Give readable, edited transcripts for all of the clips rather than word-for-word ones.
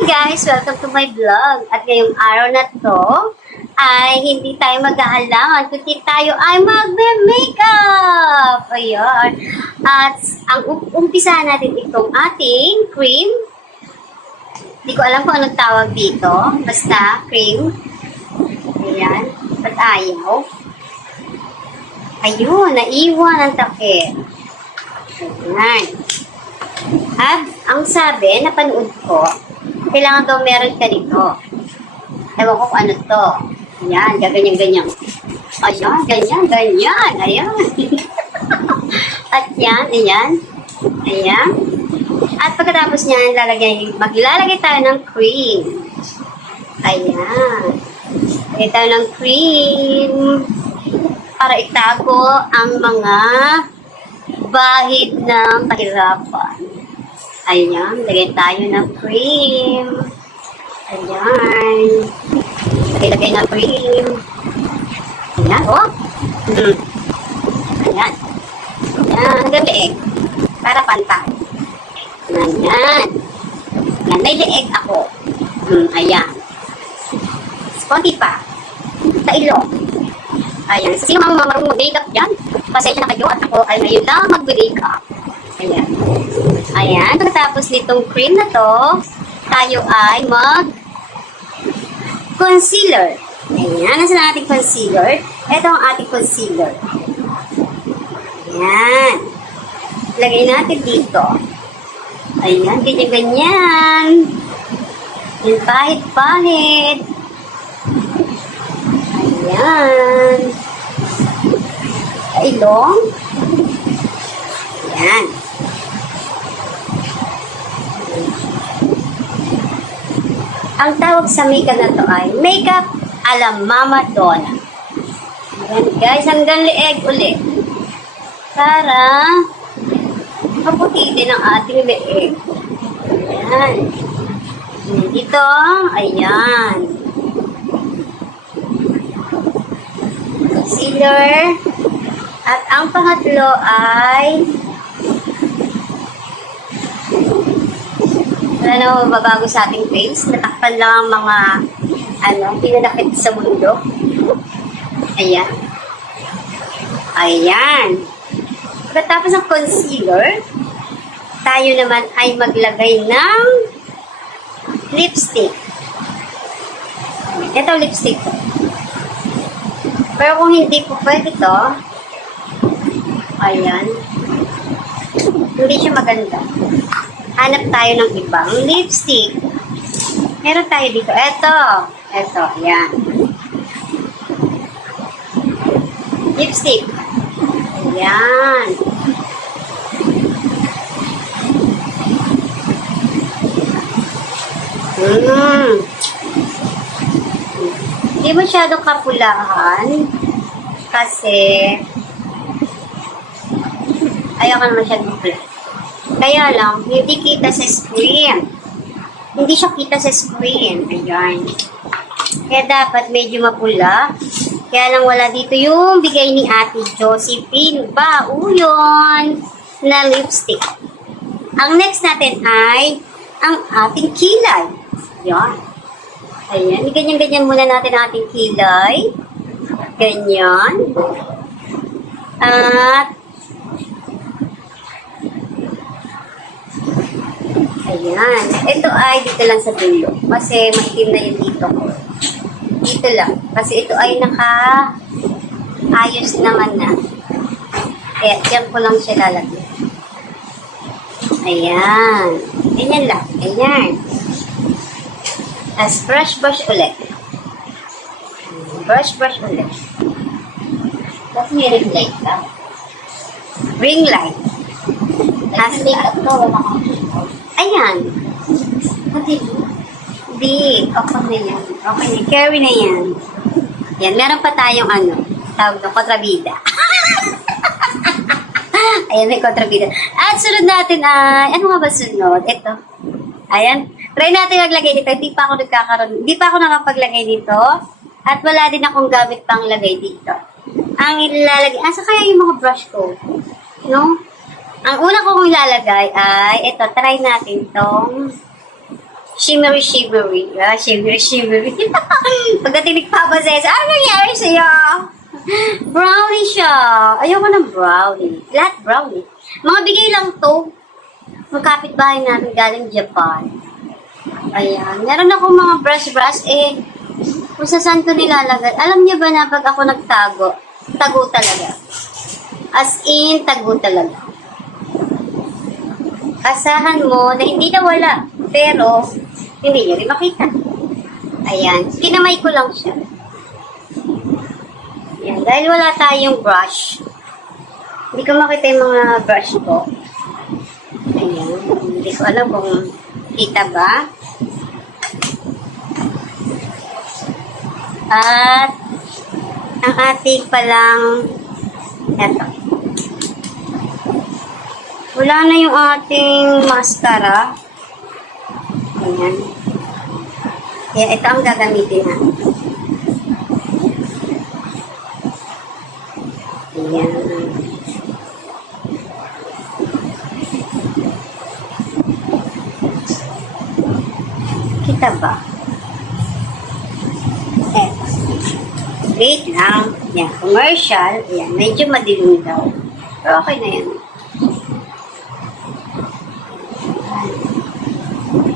Hey guys, welcome to my vlog. At ngayong araw na to ay hindi tayo maghahalangan kundi tayo ay magme-makeup. Ayan. At ang umpisahan natin itong ating cream. Hindi ko alam kung anong tawag dito. Basta cream. Ayan. At ayaw. Ayun, naiwan ang takip. Ayan. At ang sabi, napanood ko, kailangan daw meron ka dito. Ewan ko kung ano to. Ayan, gaganyan-ganyan. Ayan, ganyan. Ayan. At yan, ayan. Ayan. At pagkatapos niyan, maglalagay tayo ng cream. Ayan. Lagay tayo ng cream para itago ang mga bahid ng kahirapan. Ayan, lagay tayo ng cream. Ayan. Lagay ng cream. Ayan, oh. Ayan. Ayan, hanggang leeg. Para pantay. Ayan. Ayan, may leeg ako. Ayan. Konti pa. Sa ilong. Ayan, sino mga marunong mag-makeup dyan? Pasensya na kayo at ako ay ngayon lang mag-makeup. Ayan. Ayan. Pagkatapos nitong cream na to, tayo ay mag-concealer. Ayan. Nasa na ating concealer? Ito ang ating concealer. Ayan. Lagay natin dito. Ayan. Ganyan-ganyan. Yung pahit-pahit. Ayan. Sa ilong. Ayan. Ang tawag sa makeup na to ay makeup ala Mama Donna. Ayan guys, hanggang leeg ulit. Para maputi din ang ating leeg. Ayan. Dito, ayan. Concealer. At ang pangatlo ay wala na mababago sa ating face. Natakpan lang ang mga pinanakit sa mundo. Ayan. Ayan. Pagkatapos ng concealer, tayo naman ay maglagay ng lipstick. Ito lipstick ko. Pero kung hindi po pwede to, ayan, hindi siya maganda. Hanap tayo ng ibang lipstick. Meron tayo dito. Ito, ayan. Lipstick. Ayan. Hindi masyadong kapulahan kasi ayaw ka naman masyadong kapula. Kaya lang, hindi kita sa screen. Hindi siya kita sa screen. Ayan. Kaya dapat medyo mapula. Kaya lang wala dito yung bigay ni Ate Josephine Bauyon na lipstick. Ang next natin ay ang ating kilay. Ayan. Ayan. Ganyan-ganyan muna natin ang ating kilay. Ganyan. At ayan. Ito ay dito lang sa dulo. Kasi maitim na yung dito ko. Dito lang. Kasi ito ay naka-ayos naman na. Kaya dyan ko lang siya lalagyan. Ayan. Ganyan lang. Ayan. As brush ulit. Brush ulit. Tapos may ring light ka. Ring light. As makeup to, wala kang ayan. Hindi. Okay na yan. Okay na. Carry na yan. Yan. Meron pa tayong tawag na kontrabida. Ayan, may kontrabida. At sunod natin ay, ano nga ba sunod? Ito. Ayan. Try natin maglagay dito. Hindi pa ako nakapaglagay dito. At wala din akong gamit pang lagay dito. Ang ilalagay, asa kaya yung mga brush ko? No? Ang una kong ilalagay ay, ito, try natin tong Shimmery, shimmery. Shimmery, shimmery. Pagdating nagpapasaya, ano nangyari sa'yo? Brownie siya. Ayoko ng brownie. Lahat brownie. Mga bigay lang to. Ang kapitbahay namin galing Japan. Ayan. Meron ako mga brush eh. Kung sa saan ko nilalagay. Alam niyo ba na pag ako nagtago, tago talaga. As in, tago talaga. Asahan mo na hindi nawala. Pero, hindi niyo rin makita. Ayan. Kinamay ko lang siya. Ayan. Dahil wala tayong brush. Hindi ko makita yung mga brush ko. Ayan. Hindi ko alam kung kita ba. At, ang ating palang, eto. Wala na yung ating mascara. Ayan. Kaya ito ang gagamitin natin. Ayan. Kita ba? Eto. Wait lang. Yan. Commercial. Ayan. Medyo madilim daw. Pero okay na yan.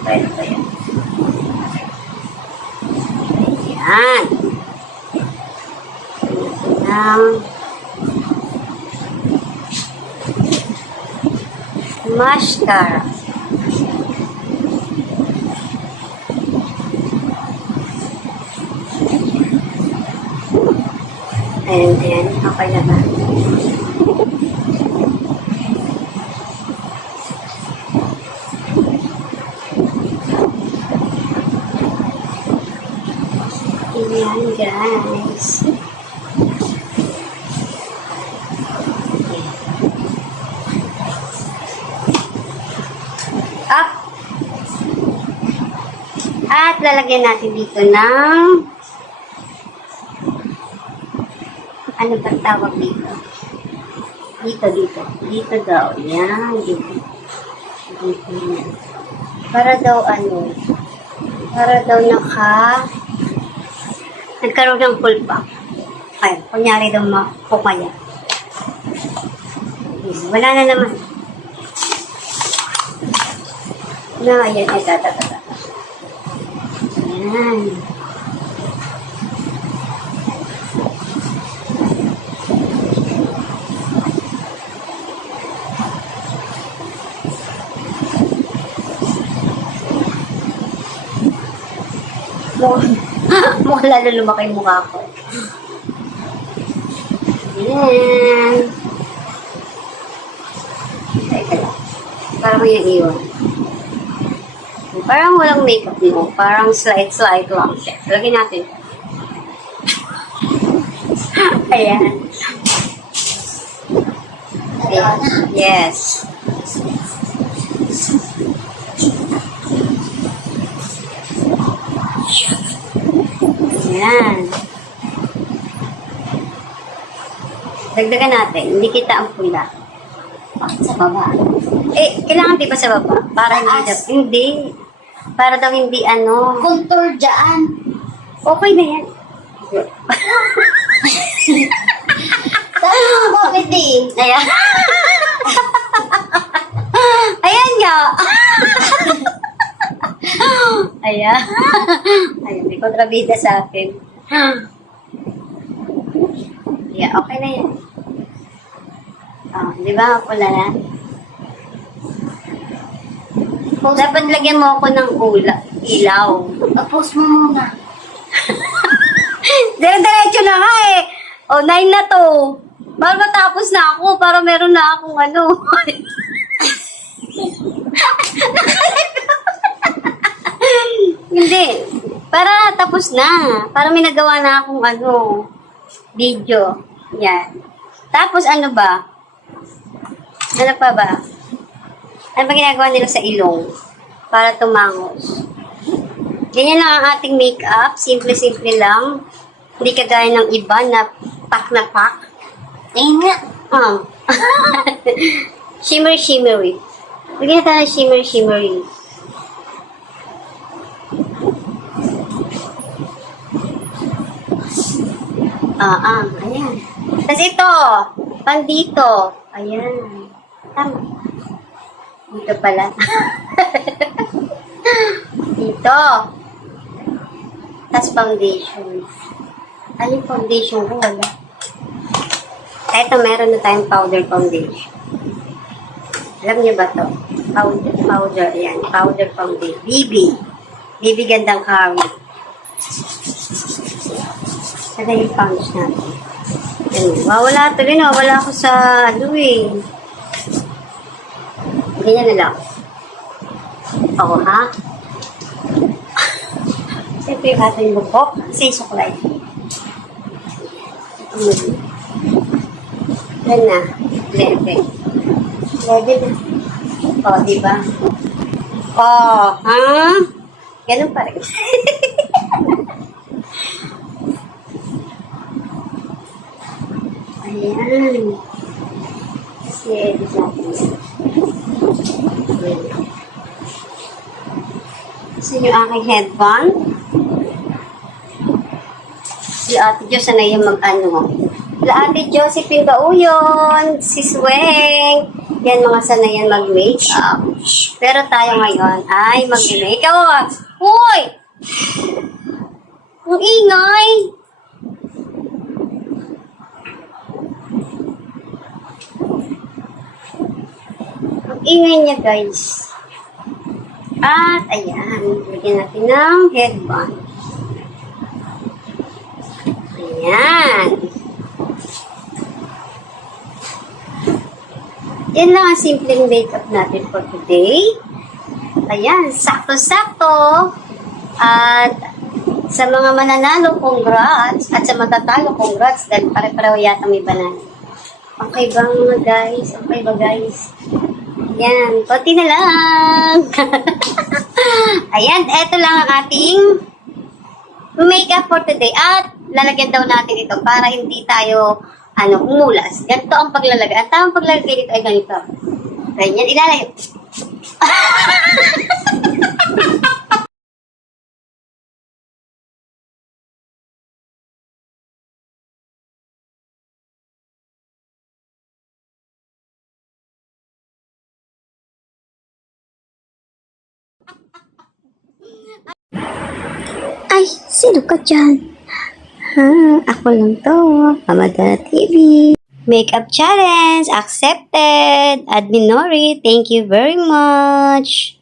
Pwede ba yan? Ayan. Ayan. Mascara. Ayan. Okay na ba? Ayan, guys. Up. At lalagyan natin dito ng ano ba tawag dito? Dito daw. Yan. Dito. Yan. Para daw nagkaroon ng pulpa. Ay, kunyari daw mapukaya. Wala na naman. Ayan. Ayan. Mukhang lalo lumaki yung mukha ko. Ayan. Teka lang. Parang yung iwan. Parang walang makeup mo. Parang slight lang siya. Lagyan natin. Ayan. Ayan. Yes. Ayan. Dagdagan natin. Hindi kita ang pula. Bakit sa baba? Kailangan di ba sa baba? Para hindi. Para daw hindi Contour dyan. Okay na yan. Sabi mo bakit Ayan. Ayan nga. Ayan. Ayan, may kontrabida sa akin. Yeah, okay na yan. Di ba? Pula na. Dapat lagyan mo ako ng ilaw. Post mo muna. Diretso na nga eh. 9 na to. Para matapos na ako. Para meron na akong Hindi. Para tapos na. Para may nagawa na akong video. Yan. Tapos ano ba? Ano pa ba? Ano ba ginagawa nila sa ilong? Para tumangos. Ganyan lang ang ating makeup. Simple-simple lang. Hindi kagaya ng iba na pak na pak. Ayun nga. Shimmery. Bigyan natin ng shimmery. Ayan. Tapos ito, pang dito. Ayan. Tama. Dito pala. Dito. Tapos foundation. Ano yung foundation ko? Wala. Ito, meron na tayong powder foundation. Alam niyo ba to? Powder, yan. Powder foundation. BB gandang kawi. Sada yung pouch natin. Yan. Wala tuloy na. Wala ako sa Ganyan na lang. Oo, ha? Siyempre yung ating bukok. Kasi suklay. Yan na. Lente. Lente na. O, diba? O, ha? Ganun pa rin. Ayan. Kasi edit natin. Ayan. Gusto nyo aking headband? Si Ate Jo, sanay yung mag-ano. Si Ate Josephine Gauyon, si Sweng. Yan, mga sanay yan mag-makeup. Pero tayo ngayon ay mag-makeup. Uy! Ang ingay! Ang ingay niya, guys. At, ayan. Lagyan natin ng headband. Ayan. Yan lang ang simpleng makeup natin for today. Ayan, sakto-sakto. At sa mga mananalo, congrats. At sa matatalo, congrats. Dahil pare-pareho yata may banana. Okay ba mga guys? Okay ba guys? Ayan, konti na lang. Ayan, eto lang ang ating makeup for today. At lalagyan daw natin ito para hindi tayo umulas. Ganito ang paglalagay. Ang tamang paglalagay dito ay ganito. Ganyan, ilalayo. Ay, sino ka dyan? Ha, ako lang to. Amadana TV. Makeup challenge accepted. Admin Nori, thank you very much.